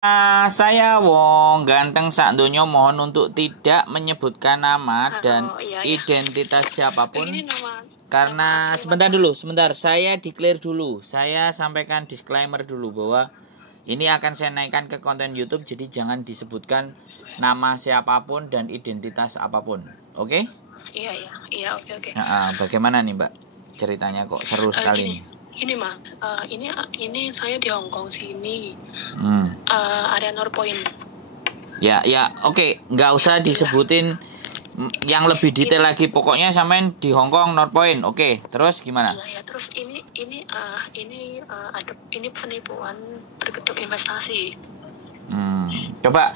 Saya Wong Ganteng sak donya, mohon untuk tidak menyebutkan nama dan iya. identitas siapapun. Ini nama Karena sebentar, saya declare dulu. Saya sampaikan disclaimer dulu bahwa ini akan saya naikkan ke konten YouTube, jadi jangan disebutkan nama siapapun dan identitas apapun. Oke? Iya, oke. Bagaimana nih, Mbak? Ceritanya kok seru sekali nih. Gini Mas, ini saya di Hong Kong sini, area Northpoint. Ya, oke. Nggak usah disebutin yang lebih detail lagi. Pokoknya sampean di Hong Kong Northpoint. Oke, terus gimana? Iya, terus ini penipuan berbentuk investasi. Coba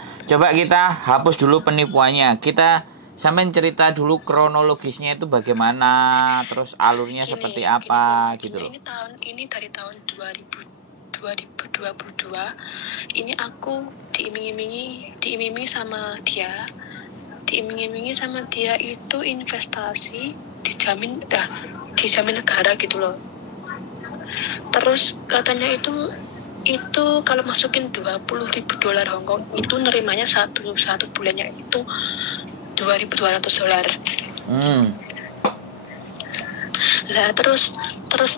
kita hapus dulu penipuannya. Kita sampean cerita dulu kronologisnya itu bagaimana, terus alurnya seperti apa gitu loh. Ini dari tahun 2022. Ini aku diiming-imingi sama dia. Diiming-imingi sama dia itu investasi dijamin negara gitu loh. Terus katanya itu kalau masukin $20.000 Hong Kong itu nerimanya satu bulannya itu $2.200. Lah terus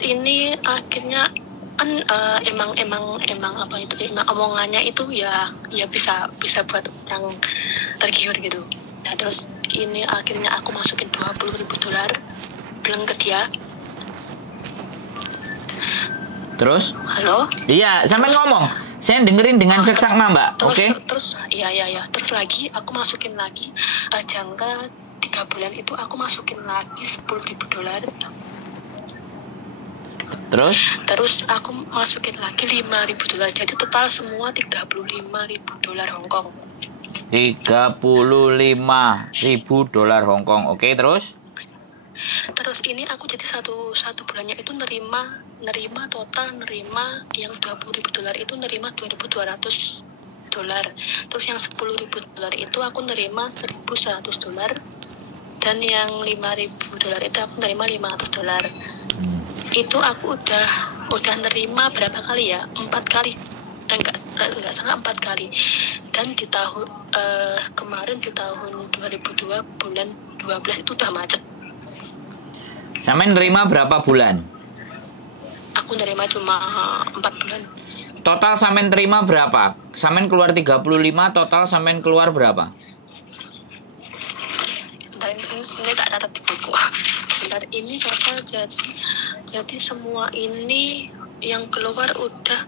ini akhirnya kan emang apa itu, emang omongannya itu ya bisa buat orang tergiur gitu. Nah terus ini akhirnya aku masukin $20.000 bilang ke dia. Terus? Halo? Iya, sampai ngomong. Saya dengerin dengan seksama, Mbak. Oke? Terus iya. Terus lagi aku masukin lagi jangka 3 bulan itu aku masukin lagi $10.000. Terus aku masukin lagi $5.000. Jadi total semua $35.000 Hong Kong. $35.000 Hong Kong. Oke, terus? Terus ini aku jadi satu bulannya itu nerima yang $20.000 itu nerima $2.200. Terus yang $10.000 itu aku nerima $1.100, dan yang $5.000 itu aku nerima $500. Itu aku udah nerima berapa kali ya? 4 kali. Enggak salah, 4 kali. Dan di tahun kemarin di tahun 2002 bulan 12 itu udah macet. Sampai nerima berapa bulan? Aku nerima cuma 4 bulan. Total sampean terima berapa? Sampean keluar 35, total sampean keluar berapa? Dan ini tak catat di buku. Bentar, ini total jadi semua ini yang keluar udah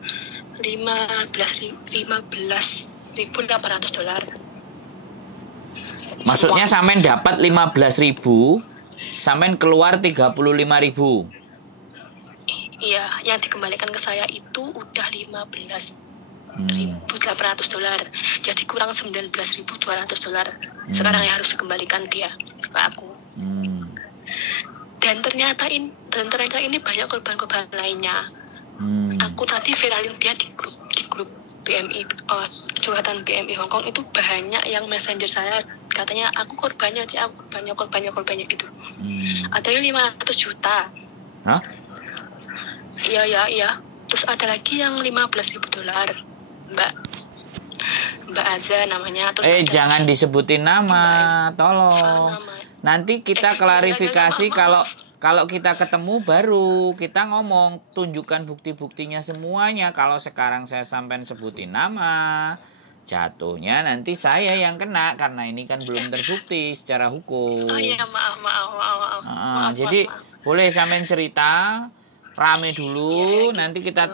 $15.800. Maksudnya sampean dapat 15.000, sampean keluar 35.000. Iya, yang dikembalikan ke saya itu udah $15.800. Jadi kurang $19.200. Sekarang yang harus dikembalikan dia ke aku. Dan ternyata ini banyak korban-korban lainnya. Aku tadi viralin dia di grup BMI, curhatan BMI Hong Kong itu banyak yang messenger saya, katanya aku korbannya gitu. Ada yang 500 juta. Hah? Iya. Terus ada lagi yang $15.000, Mbak Aza namanya. Terus jangan disebutin nama, tolong. Nanti kita klarifikasi kalau kita ketemu baru kita ngomong, tunjukkan bukti-buktinya semuanya. Kalau sekarang saya sampai sebutin nama, jatuhnya nanti saya yang kena karena ini kan belum terbukti secara hukum. Oh iya, maaf. Jadi boleh sampean cerita rame dulu, nanti kita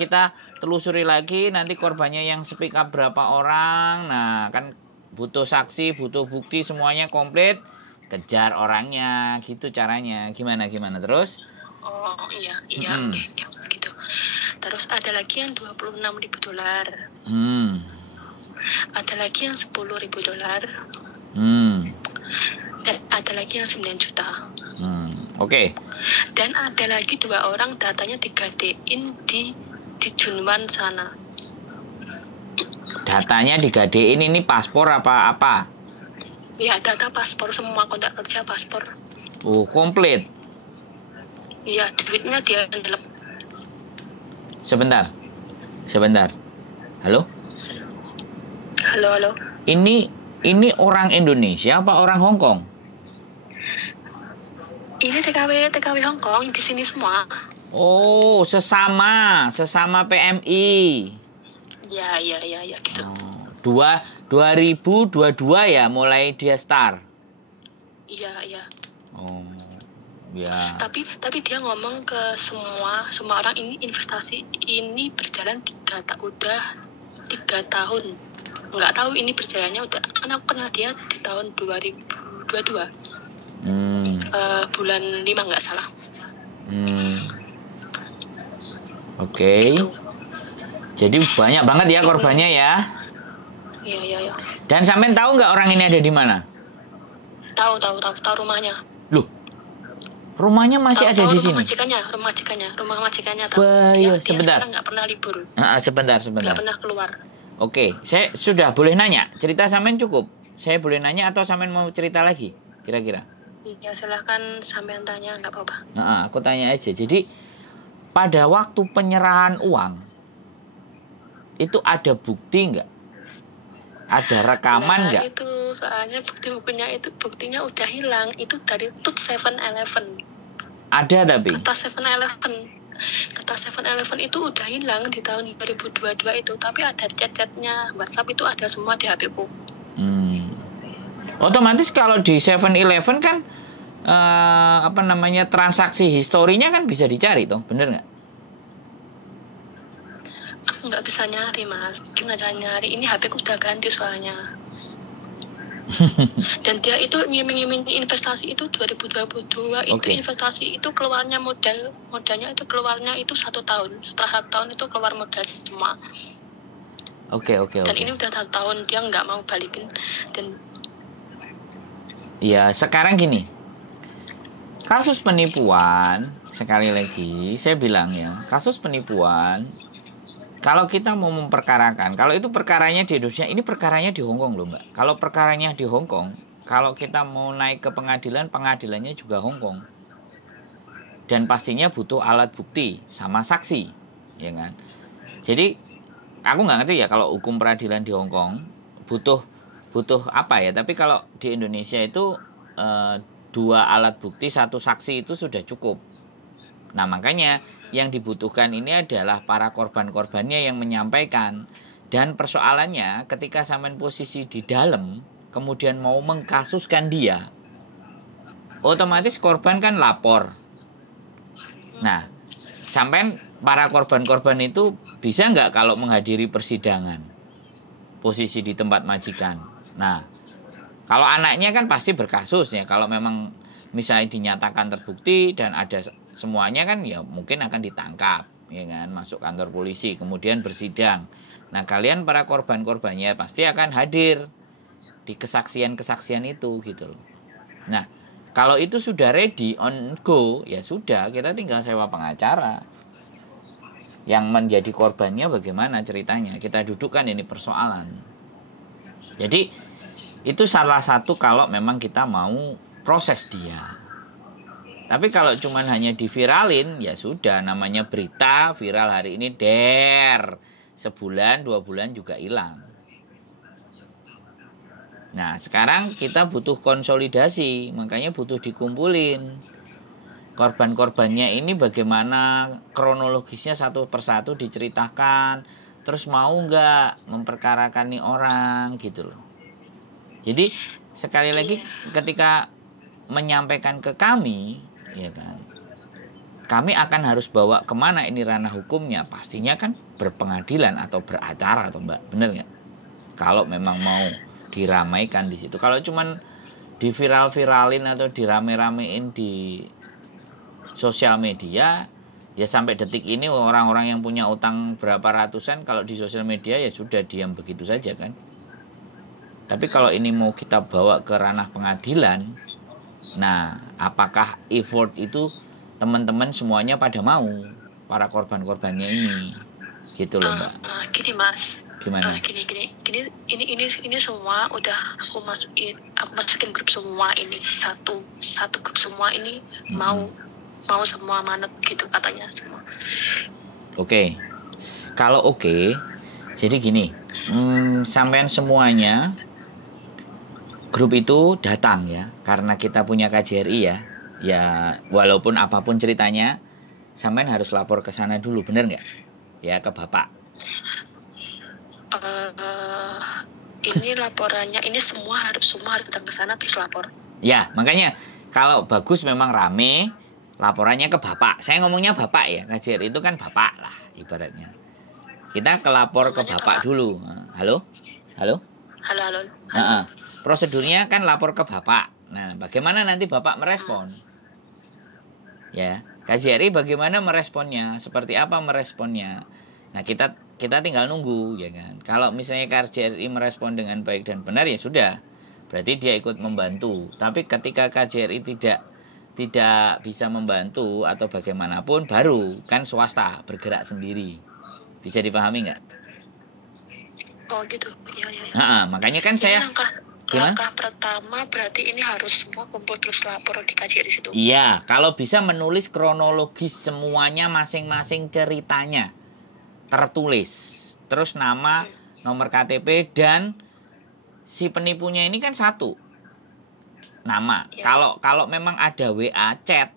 kita telusuri lagi nanti korbannya yang speak up berapa orang. Nah, kan butuh saksi, butuh bukti, semuanya komplit, kejar orangnya, gitu caranya. Gimana terus? Oh iya, gitu. Terus ada lagi yang $26.000. Ada lagi yang $10.000. Dan ada lagi yang 9 juta. Oke. Dan ada lagi 2 orang datanya digadein di Junwan sana. Datanya digadein ini paspor apa? Ya, data paspor, semua kontrak kerja paspor. Oh, komplit. Iya, duitnya dia ngelep. Sebentar. Halo? Halo. Ini orang Indonesia apa orang Hong Kong? Ini TKW Hong Kong di sini semua. Oh, sesama PMI. Ya gitu. Oh, 2022 ya mulai dia start. Iya. Oh, ya. Tapi dia ngomong ke semua orang, ini investasi ini berjalan 3 tahun. Nggak tahu ini berjalannya udah, kan aku kenal dia di tahun 2022. Bulan 5 nggak salah. Oke. Gitu. Jadi banyak banget ya korbannya ya. Iya. Dan sampean tahu nggak orang ini ada di mana? Tahu rumahnya. Loh, rumahnya masih ada di sini? Rumah majikannya. Bahaya, sebentar. Dia nggak pernah libur. Sebentar. Nggak pernah keluar. Oke, saya sudah boleh nanya. Cerita sampean cukup. Saya boleh nanya atau sampean mau cerita lagi? Kira-kira. Ya silahkan sampean tanya, nggak apa-apa. Aku tanya aja. Jadi pada waktu penyerahan uang itu ada bukti nggak? Ada rekaman nggak? Itu soalnya buktinya udah hilang. Itu dari tut 7-Eleven. Ada tapi. Kata 7-Eleven itu udah hilang di tahun 2022 itu, tapi ada chat-chatnya WhatsApp itu ada semua di HP-ku. Otomatis kalau di 7-Eleven kan transaksi historinya kan bisa dicari toh, bener nggak? Aku nggak bisa nyari mas, gimana cara nyari? Ini HP-ku udah ganti soalnya. Dan dia itu ngiming-ngiming investasi itu 2022 itu investasi itu keluarnya modalnya itu keluarnya itu 1 tahun. Setelah 1 tahun itu keluar modal semua. Oke. Dan ini udah 1 tahun dia nggak mau balikin. Dan ya sekarang gini, kasus penipuan sekali lagi saya bilang ya, kasus penipuan. Kalau kita mau memperkarakan, kalau itu perkaranya di Indonesia, ini perkaranya di Hong Kong loh Mbak. Kalau perkaranya di Hong Kong, kalau kita mau naik ke pengadilan, pengadilannya juga Hong Kong. Dan pastinya butuh alat bukti sama saksi, ya kan. Jadi aku nggak ngerti ya kalau hukum peradilan di Hong Kong butuh apa ya. Tapi kalau di Indonesia itu 2 alat bukti, 1 saksi itu sudah cukup. Nah makanya yang dibutuhkan ini adalah para korban-korbannya yang menyampaikan. Dan persoalannya ketika sampean posisi di dalam kemudian mau mengkasuskan dia, otomatis korban kan lapor. Nah sampean para korban-korban itu bisa nggak kalau menghadiri persidangan, posisi di tempat majikan. Nah kalau anaknya kan pasti berkasus ya. Kalau memang misalnya dinyatakan terbukti dan ada semuanya kan ya mungkin akan ditangkap, ya kan, masuk kantor polisi, kemudian bersidang. Nah kalian para korban-korbannya pasti akan hadir di kesaksian itu gitu loh. Nah kalau itu sudah ready on go, ya sudah, kita tinggal sewa pengacara. Yang menjadi korbannya bagaimana ceritanya, kita dudukkan ini persoalan. Jadi itu salah satu kalau memang kita mau proses dia. Tapi kalau cuman hanya diviralin, ya sudah, namanya berita viral hari ini sebulan 2 bulan juga hilang. Nah sekarang kita butuh konsolidasi, makanya butuh dikumpulin korban-korbannya ini, bagaimana kronologisnya satu persatu diceritakan, terus mau nggak memperkarakan nih orang gitu loh. Jadi sekali lagi ketika menyampaikan ke kami, ya kan, kami akan harus bawa kemana ini ranah hukumnya, pastinya kan berpengadilan atau beracara atau Mbak, bener nggak? Kalau memang mau diramaikan di situ. Kalau cuman diviral-viralin atau dirame-ramein di sosial media, ya sampai detik ini orang-orang yang punya utang berapa ratusan kalau di sosial media ya sudah diam begitu saja kan. Tapi kalau ini mau kita bawa ke ranah pengadilan, nah apakah effort itu teman-teman semuanya pada mau, para korban-korbannya ini, gitu loh Mbak. Gini Mas, gimana? Ini semua udah aku masukin grup semua ini, satu grup semua ini mau semua manut gitu katanya semua. Oke. Kalau oke, Jadi gini, sampean semuanya grup itu datang ya, karena kita punya KJRI ya. Ya walaupun apapun ceritanya, sampean harus lapor ke sana dulu, bener nggak? Ya ke Bapak. Ini laporannya, ini semua harus datang ke sana terus lapor. Ya, makanya kalau bagus memang rame, laporannya ke Bapak. Saya ngomongnya Bapak ya, KJRI itu kan Bapak lah ibaratnya. Kita kelapor ke Bapak dulu. Halo? Halo? Halo. Prosedurnya kan lapor ke Bapak. Nah, bagaimana nanti Bapak merespon? Ya, KJRI bagaimana meresponnya? Seperti apa meresponnya? Nah, kita tinggal nunggu ya kan. Kalau misalnya KJRI merespon dengan baik dan benar ya sudah. Berarti dia ikut membantu. Tapi ketika KJRI tidak bisa membantu atau bagaimanapun, baru kan swasta bergerak sendiri. Bisa dipahami nggak? Oh gitu, iya. Makanya kan saya langkah pertama berarti ini harus semua kumpul terus lapor di KJRI situ. Iya, kalau bisa menulis kronologis semuanya masing-masing ceritanya tertulis, terus nama, nomor KTP dan si penipunya ini kan satu nama. Ya. Kalau memang ada WA chat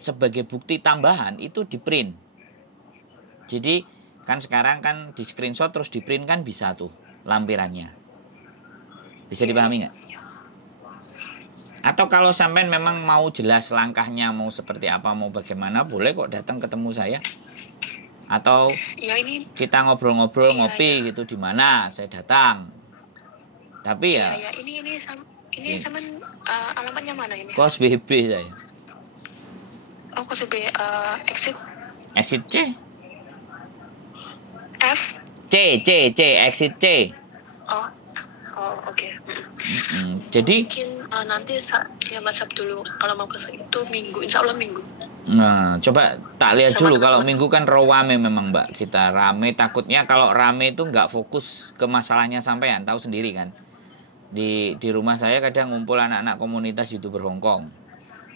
sebagai bukti tambahan itu di print. Jadi kan sekarang kan di screenshot terus di print kan bisa tuh lampirannya. Bisa dipahami nggak? Atau kalau sampean memang mau jelas langkahnya mau seperti apa, mau bagaimana, boleh kok datang ketemu saya. Atau ya, ini kita ngobrol-ngobrol ngopi gitu di mana saya datang. Tapi ya. Ini sama alamatnya mana ini? Kos BB saya. Oh, kos BB exit C. F C exit C. Oh, oke. Jadi mungkin nanti ya Mas Abdul kalau mau ke itu Minggu, insya Allah Minggu. Nah, coba tak lihat dulu. Kalau Minggu kan rame memang Mbak. Kita rame, takutnya kalau rame itu nggak fokus ke masalahnya sampean. Tahu sendiri kan. Di rumah saya kadang ngumpul anak-anak komunitas YouTuber Hongkong.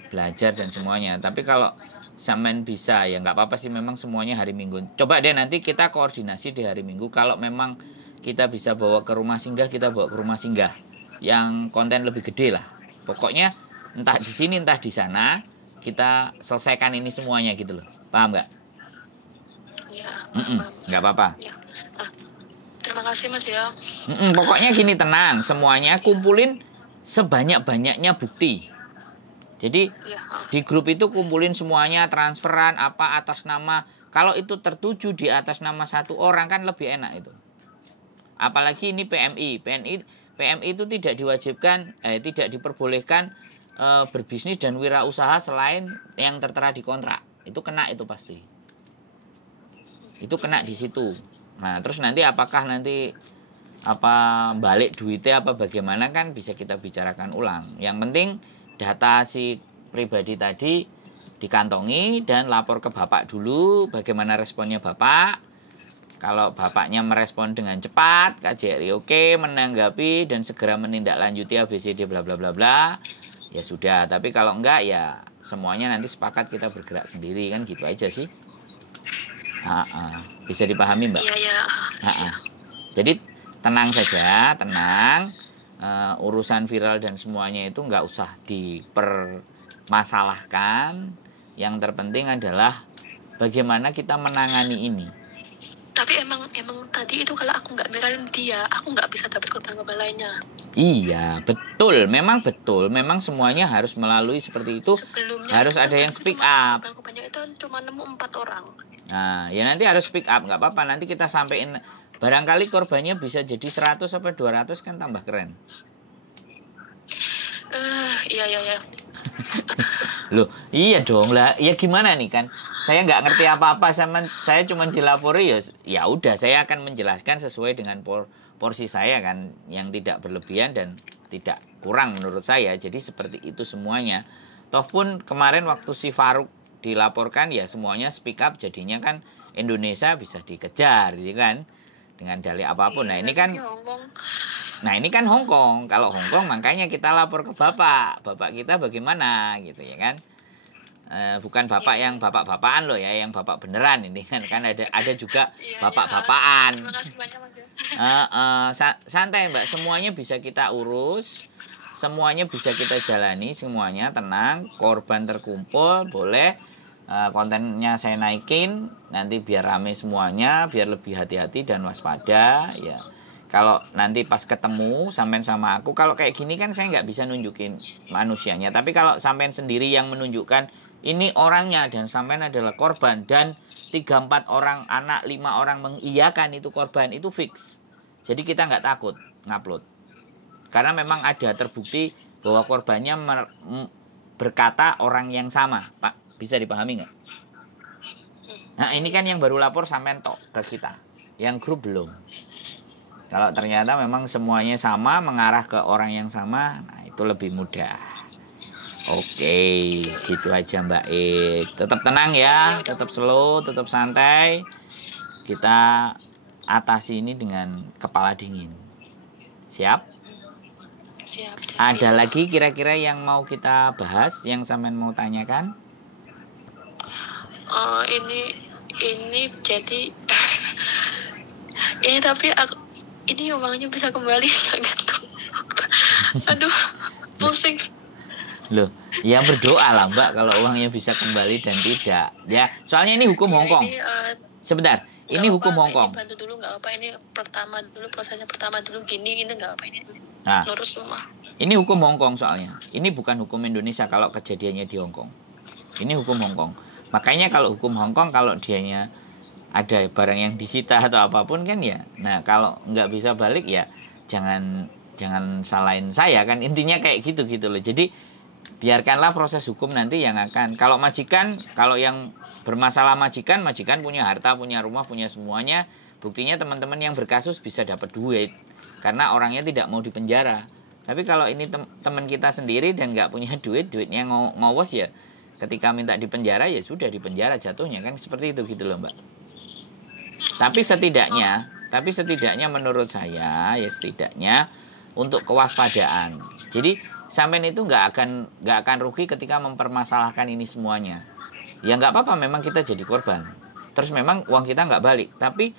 Belajar dan semuanya. Tapi kalau sampean bisa ya nggak apa-apa sih, memang semuanya hari Minggu. Coba deh nanti kita koordinasi di hari Minggu. Kalau memang kita bisa bawa ke rumah singgah, kita bawa ke rumah singgah yang konten lebih gede lah. Pokoknya entah di sini entah di sana, kita selesaikan ini semuanya gitu loh. Paham nggak? Ya, nggak apa-apa. Ya. Terima kasih Mas ya. Pokoknya gini, tenang, semuanya kumpulin sebanyak-banyaknya bukti. Jadi di grup itu kumpulin semuanya, transferan apa atas nama. Kalau itu tertuju di atas nama satu orang kan lebih enak itu. Apalagi ini PMI itu tidak diwajibkan, tidak diperbolehkan berbisnis dan wirausaha selain yang tertera di kontrak. Itu kena itu pasti. Itu kena di situ. Nah, terus nanti apakah nanti balik duitnya apa bagaimana kan bisa kita bicarakan ulang. Yang penting data si pribadi tadi dikantongi dan lapor ke Bapak dulu bagaimana responnya Bapak. Kalau Bapaknya merespon dengan cepat, KJRI oke, menanggapi dan segera menindaklanjuti ABCD bla bla bla bla, ya sudah. Tapi kalau enggak ya semuanya nanti sepakat kita bergerak sendiri kan gitu aja sih. Bisa dipahami Mbak? Iya. Jadi tenang saja, tenang. Urusan viral dan semuanya itu nggak usah dipermasalahkan. Yang terpenting adalah bagaimana kita menangani ini. Tapi emang tadi itu kalau aku nggak viralin dia, aku nggak bisa dapat korban-korban lainnya. Iya, betul. Memang betul. Memang semuanya harus melalui seperti itu. Sebelumnya harus ada yang speak up. Korbannya itu cuma nemu 4 orang. Nah, ya nanti harus speak up, nggak apa-apa. Nanti kita sampein, barangkali korbannya bisa jadi 100 sampai 200 kan tambah keren. Iya. Loh, iya dong lah. Ya gimana nih kan? Saya nggak ngerti apa-apa, saya cuma dilapori ya udah, saya akan menjelaskan sesuai dengan porsi saya kan, yang tidak berlebihan dan tidak kurang menurut saya. Jadi seperti itu semuanya. Toh pun kemarin waktu si Faruk dilaporkan ya semuanya speak up, jadinya kan Indonesia bisa dikejar gitu kan dengan dalih apapun. Nah ini kan Hongkong. Kalau Hongkong makanya kita lapor ke bapak kita bagaimana gitu ya kan. Bukan bapak yang bapak-bapakan loh ya, yang bapak beneran ini kan ada juga bapak-bapakan. Terima kasih banyak Mas. Santai Mbak, semuanya bisa kita urus, semuanya bisa kita jalani, semuanya tenang. Korban terkumpul, boleh kontennya saya naikin, nanti biar rame semuanya, biar lebih hati-hati dan waspada ya. Kalau nanti pas ketemu sampean sama aku, kalau kayak gini kan saya nggak bisa nunjukin manusianya. Tapi kalau sampean sendiri yang menunjukkan ini orangnya dan sampean adalah korban dan 3-4 orang anak 5 orang mengiyakan itu korban, itu fix. Jadi kita nggak takut ngupload. Karena memang ada terbukti bahwa korbannya berkata orang yang sama, Pak. Bisa dipahami nggak? Nah ini kan yang baru lapor sampean tok ke kita, yang grup belum. Kalau ternyata memang semuanya sama, mengarah ke orang yang sama, nah itu lebih mudah. Oke, gitu aja Mbak Ik. Tetap tenang ya, tetap slow, tetap santai. Kita atasi ini dengan kepala dingin. Siap? Siap. Ada lagi kira-kira yang mau kita bahas, yang sampean mau tanyakan? Ini jadi ini tapi ini uangnya bisa kembali gitu. Aduh, pusing. Loh, ya berdoa lah Mbak kalau uangnya bisa kembali dan tidak. Ya, soalnya ini hukum Hongkong. Sebentar, ini hukum Hongkong. Ini bantu dulu nggak apa, ini prosesnya pertama dulu ini nggak apa ini. Nah, lurus semua. Ini hukum Hongkong soalnya. Ini bukan hukum Indonesia kalau kejadiannya di Hongkong. Ini hukum Hongkong. Makanya kalau hukum Hongkong kalau dianya ada barang yang disita atau apapun kan ya. Nah, kalau nggak bisa balik ya jangan salahin saya kan, intinya kayak gitu loh. Jadi biarkanlah proses hukum nanti yang akan. Kalau majikan, kalau yang bermasalah majikan punya harta, punya rumah, punya semuanya. Buktinya teman-teman yang berkasus bisa dapat duit karena orangnya tidak mau dipenjara. Tapi kalau ini teman kita sendiri dan nggak punya duitnya ngowos ya, ketika minta dipenjara ya sudah dipenjara jatuhnya kan, seperti itu gitu loh Mbak. Tapi setidaknya menurut saya ya setidaknya untuk kewaspadaan. Jadi sampean itu nggak akan rugi ketika mempermasalahkan ini semuanya. Ya nggak apa-apa, memang kita jadi korban. Terus memang uang kita nggak balik, tapi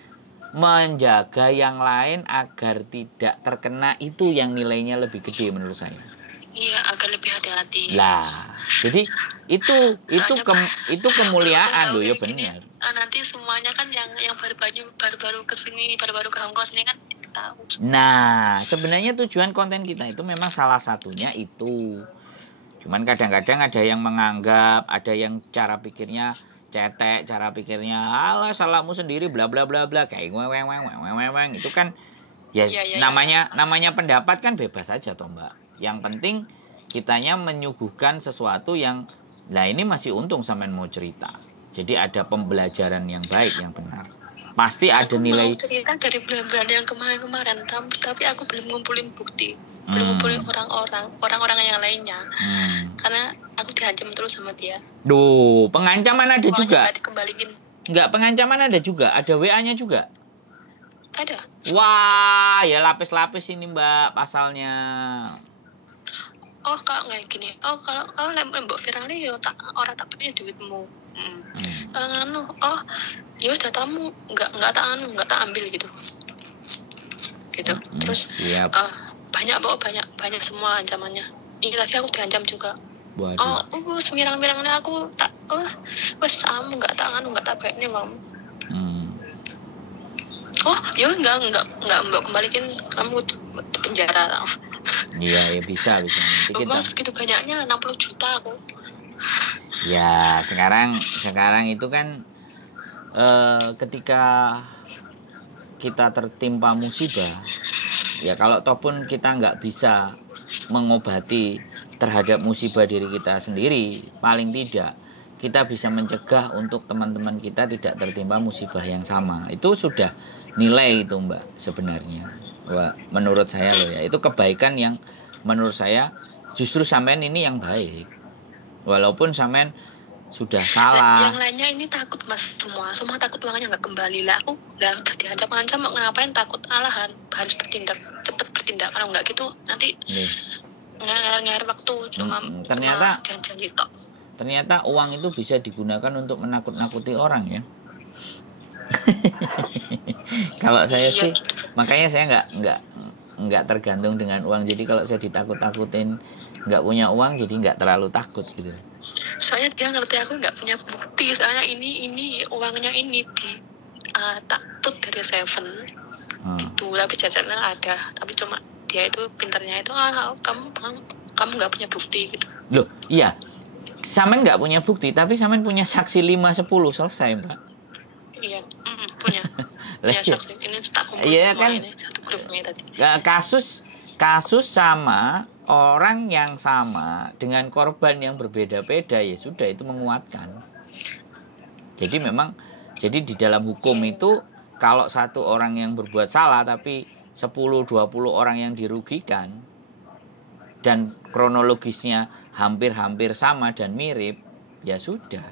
menjaga yang lain agar tidak terkena itu yang nilainya lebih gede menurut saya. Iya, agar lebih hati-hati. Lah, jadi itu kemuliaan loh ya benar. Nanti semuanya kan yang baru-baru ke sini, baru-baru ke Hongkong sini kan tahu. Nah, sebenarnya tujuan konten kita itu memang salah satunya itu. Cuman kadang-kadang ada yang menganggap, ada yang cara pikirnya cetek, cara pikirnya alah salahmu sendiri bla bla bla bla kayak weng itu kan ya, namanya pendapat kan bebas aja toh Mbak. Yang penting kitanya menyuguhkan sesuatu yang lah ini masih untung sampean mau cerita. Jadi ada pembelajaran yang baik, yang benar. Pasti ada nilai. Aku mau cerita dari bulan-bulan yang kemarin, tapi aku belum ngumpulin bukti. Belum ngumpulin orang-orang yang lainnya. Karena aku diancam terus sama dia. Duh, pengancaman ada juga. Dikembaliin. Enggak, pengancaman ada juga. Ada WA-nya juga. Ada. Wah, ya lapis-lapis ini Mbak pasalnya. Oh, kalau nggak gini. Oh, kalau mbok viral ya orang tak punya duitmu. Ya datamu nggak tak ambil gitu. Terus siap. Banyak semua ancamannya. Ini lagi aku diancam juga. Waduh. Semirang-mirangnya aku tak wes kamu nggak tak baik nih Mam. Oh, ya enggak mbok kembaliin kamu di penjara. Iya, ya bisa nanti kita. Mas begitu banyaknya 60 juta aku. Ya, sekarang itu kan ketika kita tertimpa musibah, ya kalau toh pun kita nggak bisa mengobati terhadap musibah diri kita sendiri, paling tidak kita bisa mencegah untuk teman-teman kita tidak tertimpa musibah yang sama. Itu sudah nilai itu Mbak sebenarnya. Wah, menurut saya loh ya, itu kebaikan yang menurut saya justru sampean ini yang baik. Walaupun sampean sudah salah. Yang lainnya ini takut Mas, semua takut uangnya nggak kembali lah. Aku udah diancam-ancam ngapain takut, alahan harus cepet bertindak. Kalau nggak gitu nanti ngair waktu cuma ternyata janji tok. ternyata uang itu bisa digunakan untuk menakut-nakuti orang ya. Kalau saya sih, makanya saya nggak tergantung dengan uang. Jadi kalau saya ditakut-takutin nggak punya uang, jadi nggak terlalu takut gitu. Soalnya dia ngerti aku nggak punya bukti. Soalnya ini uangnya ini di taktut dari Seven. Itu tapi jajannya ada. Tapi cuma dia itu pinternya itu kamu nggak punya bukti gitu. Loh, iya. Samen nggak punya bukti, tapi Samen punya saksi 5-10 selesai, Mbak. Iya, punya. Punya saksi. Ini tak kumpul semua kan, ini satu grupnya tadi. Kasus sama orang yang sama dengan korban yang berbeda-beda, ya sudah, itu menguatkan. Jadi memang, jadi di dalam hukum itu kalau satu orang yang berbuat salah tapi 10-20 orang yang dirugikan dan kronologisnya hampir-hampir sama dan mirip, ya sudah.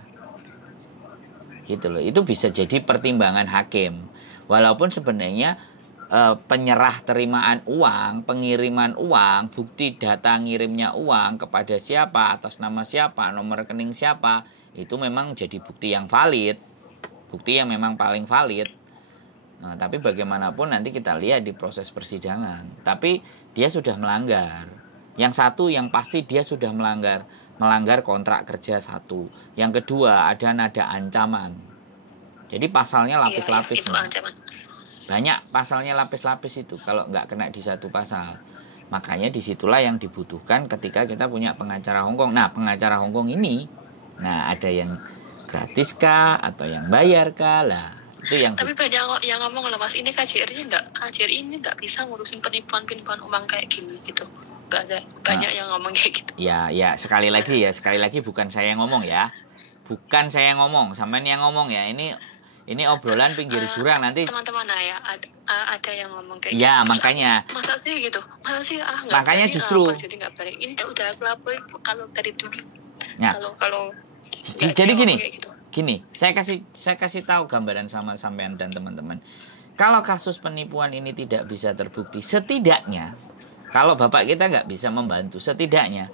Gitu loh. Itu bisa jadi pertimbangan hakim. Walaupun sebenarnya penyerah terimaan uang, pengiriman uang, bukti data ngirimnya uang kepada siapa, atas nama siapa, nomor rekening siapa, itu memang jadi bukti yang valid. Bukti yang memang paling valid. Nah, tapi bagaimanapun nanti kita lihat di proses persidangan. Tapi dia sudah melanggar. Yang satu yang pasti dia sudah melanggar kontrak kerja satu. Yang kedua ada nada ancaman. Jadi pasalnya lapis-lapis. Banyak pasalnya lapis-lapis itu kalau nggak kena di satu pasal. Makanya disitulah yang dibutuhkan ketika kita punya pengacara Hongkong. Nah, pengacara Hongkong ini, nah ada yang gratis kah atau yang bayar kah lah. Itu yang. Tapi banyak yang ngomong lah Mas, ini KJRI ini nggak bisa ngurusin penipuan uang kayak gini gitu. Nggak ada, banyak yang ngomong kayak gitu. Ya sekali lagi bukan saya yang ngomong ya. Bukan saya yang ngomong, sampean yang ngomong ya. Ini obrolan pinggir jurang nanti. Teman-teman ya ada yang ngomong kayak ya, gitu. makanya. Masa sih gitu? Masa sih makanya justru. Jadi nggak balik. Ini udah aku laporin kalau dari dulu. Ya. Kalau jadi gini, saya kasih tahu gambaran sama sampean dan teman-teman. Kalau kasus penipuan ini tidak bisa terbukti, setidaknya kalau bapak kita nggak bisa membantu, setidaknya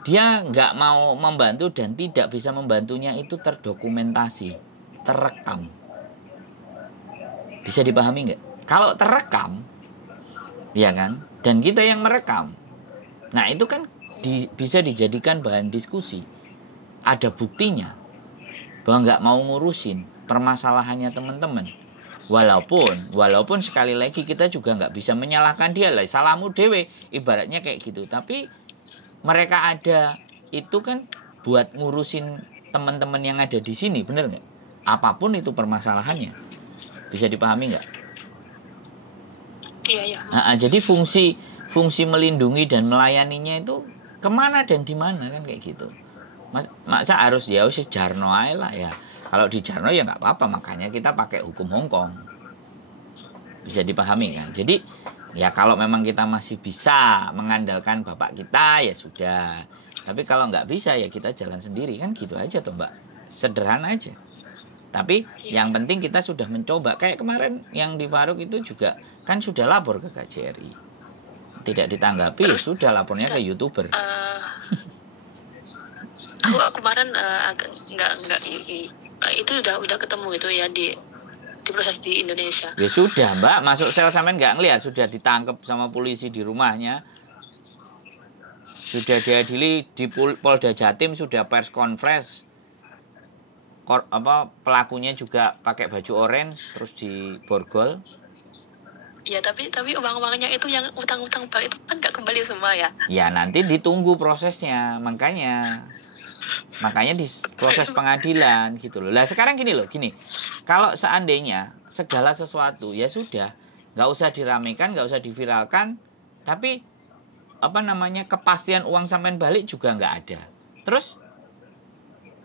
dia nggak mau membantu dan tidak bisa membantunya itu terdokumentasi, terekam. Bisa dipahami nggak? Kalau terekam, ya kan, dan kita yang merekam, nah itu kan bisa dijadikan bahan diskusi. Ada buktinya bahwa nggak mau ngurusin permasalahannya teman-teman. Walaupun sekali lagi kita juga nggak bisa menyalahkan dia lah, salahmu dewe, ibaratnya kayak gitu. Tapi mereka ada itu kan buat ngurusin teman-teman yang ada di sini, bener nggak? Apapun itu permasalahannya, bisa dipahami nggak? Iya. Nah, jadi fungsi melindungi dan melayaninya itu kemana dan di mana kan kayak gitu. Masa harus ya sejarno aja lah ya. Kalau di Jarno ya nggak apa-apa, makanya kita pakai hukum Hongkong. Bisa dipahami kan? Jadi ya kalau memang kita masih bisa mengandalkan bapak kita ya sudah. Tapi kalau nggak bisa ya kita jalan sendiri kan gitu aja toh Mbak. Sederhana aja. Tapi yang penting kita sudah mencoba. Kayak kemarin yang di Faruk itu juga kan sudah lapor ke KJRI. Tidak ditanggapi ya sudah lapornya ke YouTuber. Aku kemarin nggak itu udah ketemu gitu ya di proses di Indonesia. Ya sudah Mbak, masuk sel sampean nggak ngelihat sudah ditangkap sama polisi di rumahnya. Sudah diadili di Polda Jatim, sudah pers conference. Pelakunya juga pakai baju orange terus diborgol. Ya tapi uang-uangnya itu yang utang-utang bank itu kan nggak kembali semua ya. Ya nanti ditunggu prosesnya, makanya di proses pengadilan gitu loh. Lah sekarang gini. Kalau seandainya segala sesuatu ya sudah, nggak usah diramekan, nggak usah diviralkan, tapi kepastian uang sampean balik juga nggak ada. Terus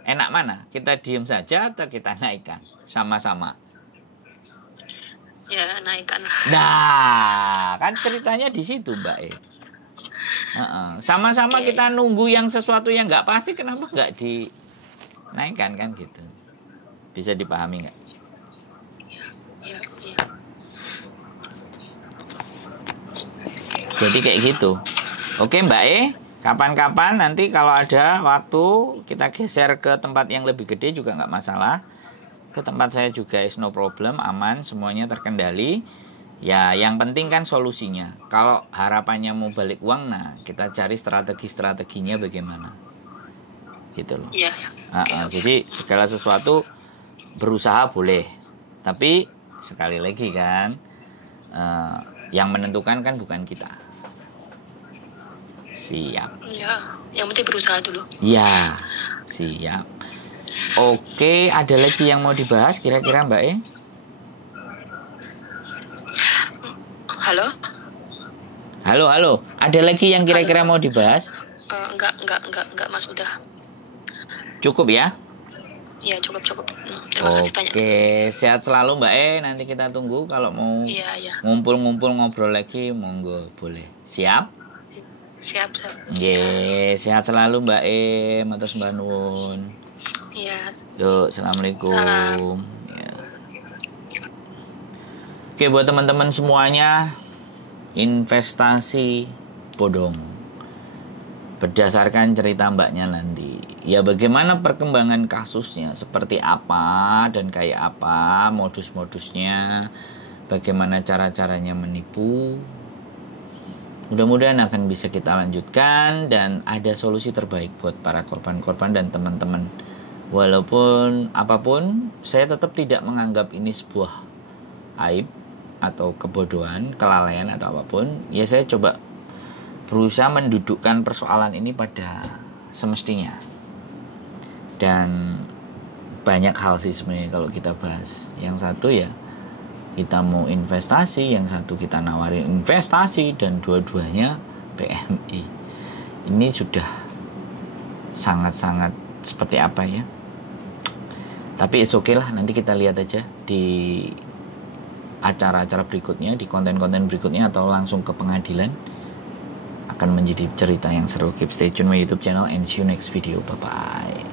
enak mana? Kita diem saja atau kita naikkan sama-sama? Ya naikkan. Nah, kan ceritanya di situ Mbak. Sama-sama kita nunggu yang sesuatu yang nggak pasti, kenapa nggak dinaikkan kan gitu? Bisa dipahami nggak? Iya. Jadi kayak gitu. Oke Mbak Kapan-kapan nanti kalau ada waktu kita geser ke tempat yang lebih gede juga nggak masalah. Ke tempat saya juga is no problem, aman, semuanya terkendali. Ya yang penting kan solusinya. Kalau harapannya mau balik uang, nah kita cari strategi-strateginya bagaimana. Gitu loh. Iya. Jadi segala sesuatu berusaha boleh. Tapi sekali lagi kan, yang menentukan kan bukan kita. Siap. Ya, yang penting berusaha dulu. Ya, siap. Oke, ada lagi yang mau dibahas kira-kira Mbak E? Halo? Halo. Ada lagi yang kira-kira mau dibahas? Enggak, Mas, udah. Cukup ya? Iya, cukup. Terima kasih banyak. Oke, sehat selalu Mbak E. Nanti kita tunggu kalau mau Iya. ngumpul-ngumpul ngobrol lagi, monggo boleh. Siap? Siap. Sehat selalu Mbak E. Matur sembah nuwun. Iya. Yuk, assalamualaikum. Salam. Ya. Oke, buat teman-teman semuanya, investasi bodong. Berdasarkan cerita mbaknya nanti. Ya bagaimana perkembangan kasusnya, seperti apa dan kayak apa modus-modusnya, bagaimana cara-caranya menipu. Mudah-mudahan akan bisa kita lanjutkan dan ada solusi terbaik buat para korban-korban dan teman-teman. Walaupun apapun, saya tetap tidak menganggap ini sebuah aib atau kebodohan, kelalaian atau apapun. Ya saya coba berusaha mendudukkan persoalan ini pada semestinya. Dan banyak hal sih sebenarnya kalau kita bahas. Yang satu ya kita mau investasi, yang satu kita nawarin investasi, dan dua-duanya PMI. Ini sudah sangat-sangat seperti apa ya. Tapi it's okay lah, nanti kita lihat aja di acara-acara berikutnya, di konten-konten berikutnya, atau langsung ke pengadilan. Akan menjadi cerita yang seru. Keep stay tune my YouTube channel and see you next video. Bye bye.